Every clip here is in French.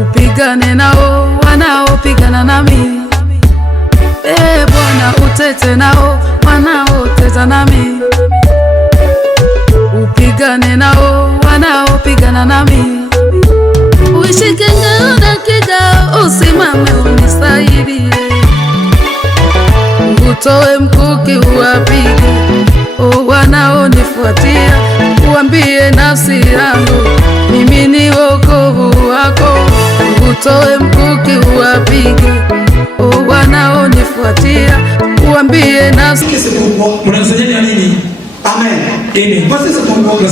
upigane nao wanaopigana nami. Bwana, utete nao wanaoteta nami. Upigane nao wanaopigana nami. Uishike ngao dakika, usimame unisaidie. Utoe mkuki uwapige wanaonifuatia. Uambie nafsi yangu, mimi ni wokovu wako. Utoe mkuki uwapige wanaonifuatia. Uambie nafsi. Unasema nini? Amen. Voici ce qu'on voit.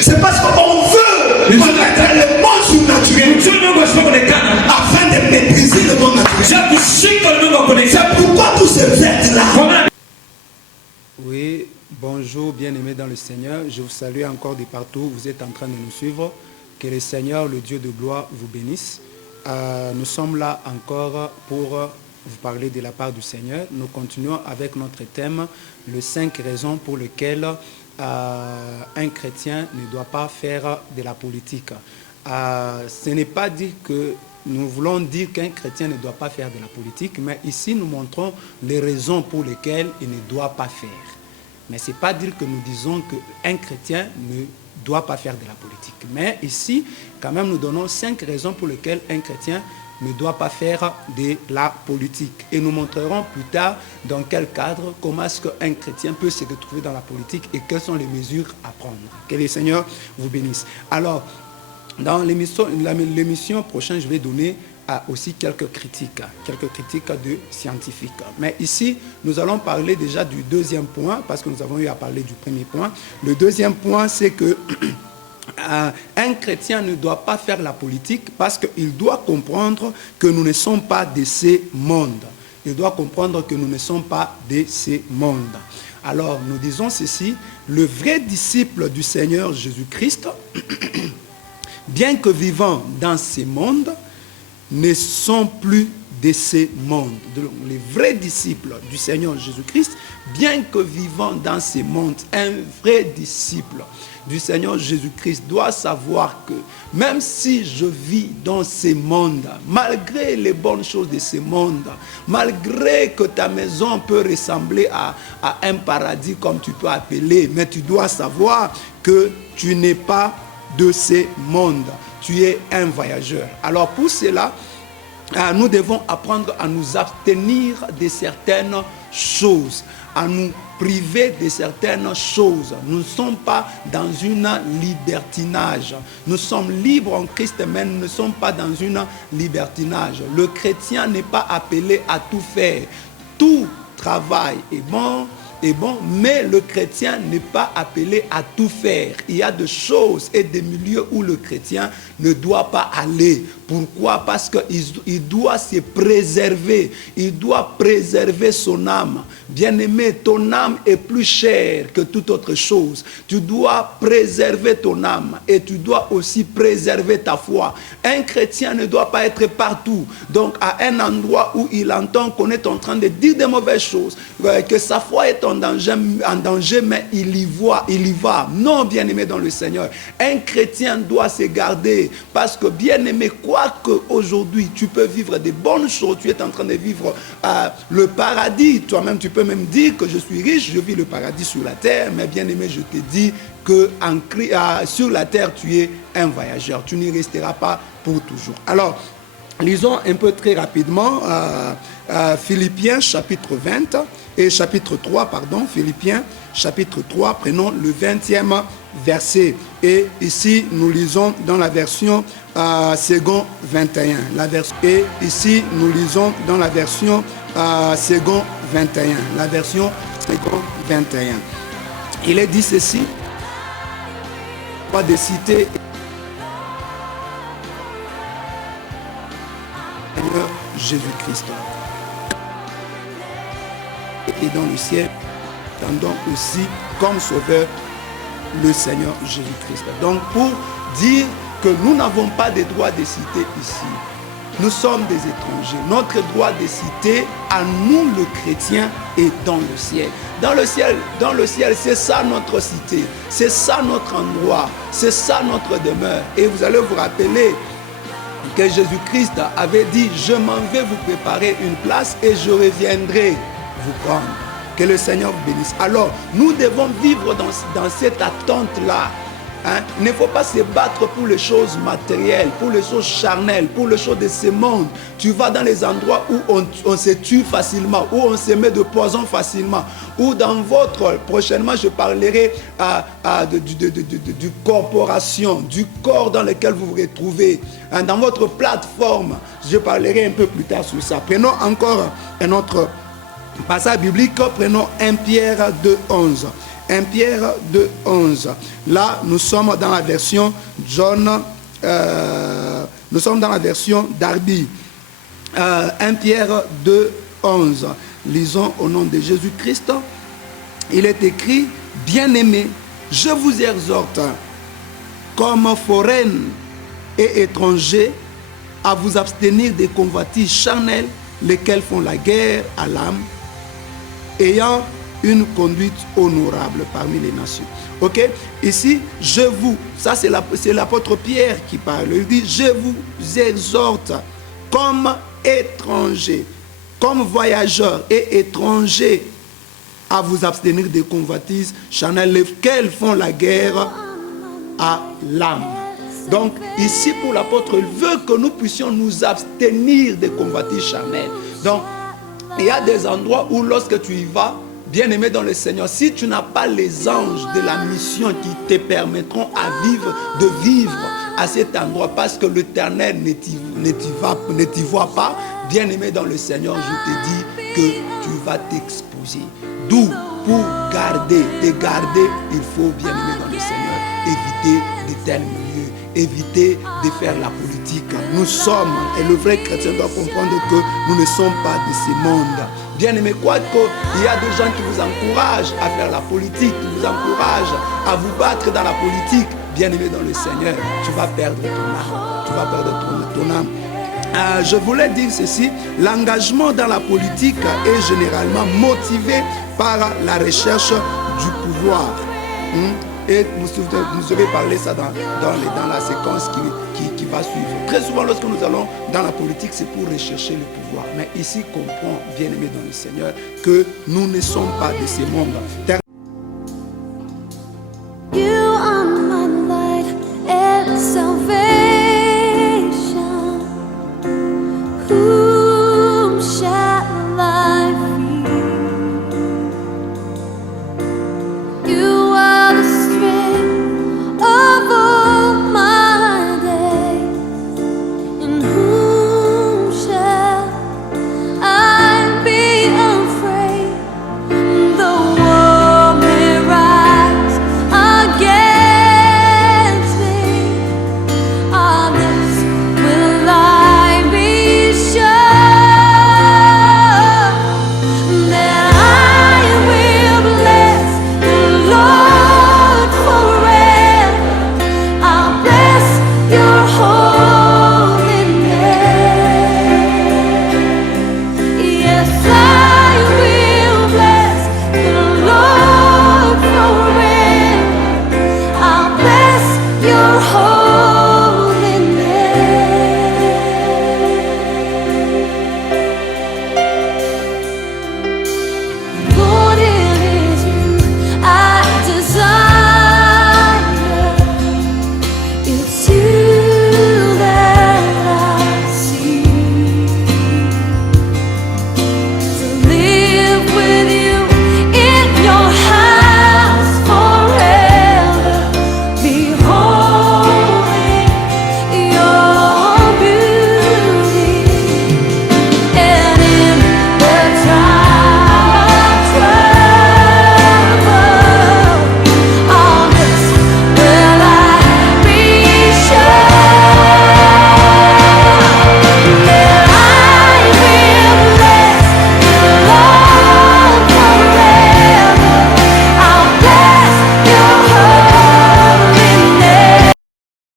C'est parce qu'on veut connaître le monde surnaturel afin de maîtriser le monde naturel. C'est pourquoi tout se fait là. Oui, bonjour bien-aimés dans le Seigneur. Je vous salue encore de partout. Vous êtes en train de nous suivre. Que le Seigneur, le Dieu de gloire, vous bénisse. Nous sommes là encore pour vous parler de la part du Seigneur. Nous continuons avec notre thème, les 5 raisons pour lesquelles un chrétien ne doit pas faire de la politique. Ce n'est pas dit que nous voulons dire qu'un chrétien ne doit pas faire de la politique, mais ici nous montrons les raisons pour lesquelles il ne doit pas faire. Mais ce n'est pas dire que nous disons qu'un chrétien ne doit pas faire de la politique. Mais ici, quand même, nous donnons 5 raisons pour lesquelles un chrétien ne doit pas faire de la politique. Et nous montrerons plus tard dans quel cadre, comment est-ce qu'un chrétien peut se retrouver dans la politique et quelles sont les mesures à prendre. Que le Seigneur vous bénisse. Alors, dans l'émission prochaine, je vais donner aussi quelques critiques de scientifiques. Mais ici, nous allons parler déjà du deuxième point, parce que nous avons eu à parler du premier point. Le deuxième point, c'est que un chrétien ne doit pas faire la politique parce qu'il doit comprendre que nous ne sommes pas de ce monde. Il doit comprendre que nous ne sommes pas de ce monde. Alors, nous disons ceci, le vrai disciple du Seigneur Jésus-Christ, bien que vivant dans ce monde, ne sont plus de ce monde. Donc, les vrais disciples du Seigneur Jésus-Christ, bien que vivant dans ce monde, un vrai disciple du Seigneur Jésus-Christ doit savoir que même si je vis dans ce monde, malgré les bonnes choses de ce monde, malgré que ta maison peut ressembler à un paradis comme tu peux appeler, mais tu dois savoir que tu n'es pas de ce monde. Tu es un voyageur. Alors pour cela, nous devons apprendre à nous abstenir de certaines choses, à nous priver de certaines choses. Nous ne sommes pas dans une libertinage. Nous sommes libres en Christ, mais nous ne sommes pas dans une libertinage. Le chrétien n'est pas appelé à tout faire. Tout travail est bon, mais le chrétien n'est pas appelé à tout faire. Il y a des choses et des milieux où le chrétien ne doit pas aller. Pourquoi? Parce qu'il doit se préserver. Il doit préserver son âme. Bien-aimé, ton âme est plus chère que toute autre chose. Tu dois préserver ton âme et tu dois aussi préserver ta foi. Un chrétien ne doit pas être partout. Donc, à un endroit où il entend qu'on est en train de dire des mauvaises choses, que sa foi est en danger, mais il y va. Non, bien-aimé dans le Seigneur. Un chrétien doit se garder parce que, bien-aimé, quoique aujourd'hui tu peux vivre des bonnes choses, tu es en train de vivre le paradis. Toi-même, tu peux même dire que je suis riche, je vis le paradis sur la terre, mais bien-aimé, je te dis que sur la terre, tu es un voyageur. Tu n'y resteras pas pour toujours. Alors, lisons un peu très rapidement Philippiens chapitre 20 et chapitre 3, pardon, Philippiens chapitre 3, prenons le 20e verset. Et ici, nous lisons dans la version second 21. Et ici, nous lisons dans la version second 21. La version second 21. Il est dit ceci, pas de citer Jésus-Christ. Et dans le ciel, attendons aussi comme sauveur le Seigneur Jésus-Christ. Donc pour dire que nous n'avons pas de droit de cité ici, nous sommes des étrangers. Notre droit de cité à nous le chrétien est dans le ciel. Dans le ciel, c'est ça notre cité, c'est ça notre endroit, c'est ça notre demeure. Et vous allez vous rappeler que Jésus-Christ avait dit, je m'en vais vous préparer une place et je reviendrai vous prendre. Que le Seigneur vous bénisse. Alors, nous devons vivre dans cette attente-là. Hein? Il ne faut pas se battre pour les choses matérielles, pour les choses charnelles, pour les choses de ce monde. Tu vas dans les endroits où on se tue facilement, où on se met de poison facilement, où dans votre, prochainement je parlerai du corporation, du corps dans lequel vous vous retrouvez. Hein? Dans votre plateforme, je parlerai un peu plus tard sur ça. Prenons encore un autre passage biblique, prenons 1 Pierre 2:11. 1 Pierre 2:11. Là, nous sommes dans la version John, nous sommes dans la version Darby. 1 Pierre 2:11. Lisons au nom de Jésus-Christ. Il est écrit, bien-aimés, je vous exhorte, comme foraines et étrangers, à vous abstenir des convoitises charnelles, lesquelles font la guerre à l'âme, ayant une conduite honorable parmi les nations. Ok? Ici, je vous, ça c'est l'apôtre Pierre qui parle. Il dit, je vous exhorte comme étrangers, comme voyageurs et étrangers, à vous abstenir des convoitises charnelles, lesquelles font la guerre à l'âme. Donc, ici, pour l'apôtre, il veut que nous puissions nous abstenir des convoitises charnelles. Donc, il y a des endroits où lorsque tu y vas, bien-aimé dans le Seigneur, si tu n'as pas les anges de la mission qui te permettront de vivre à cet endroit, parce que l'Éternel ne t'y voit pas, bien-aimé dans le Seigneur, je te dis que tu vas t'exposer. D'où, pour te garder, il faut, bien-aimé dans le Seigneur, éviter de tels milieux, éviter de faire la politique. Nous sommes, et le vrai chrétien doit comprendre que nous ne sommes pas de ce monde. Bien-aimé, quoi qu'il y a des gens qui vous encouragent à faire la politique, qui vous encouragent à vous battre dans la politique, bien-aimé dans le Seigneur, tu vas perdre ton âme. Tu vas perdre ton âme. Je voulais dire ceci, l'engagement dans la politique est généralement motivé par la recherche du pouvoir. Et vous aurez parlé ça dans la séquence qui va suivre. Très souvent, lorsque nous allons dans la politique, c'est pour rechercher le pouvoir. Mais ici, comprends, bien-aimé dans le Seigneur, que nous ne sommes pas de ce monde.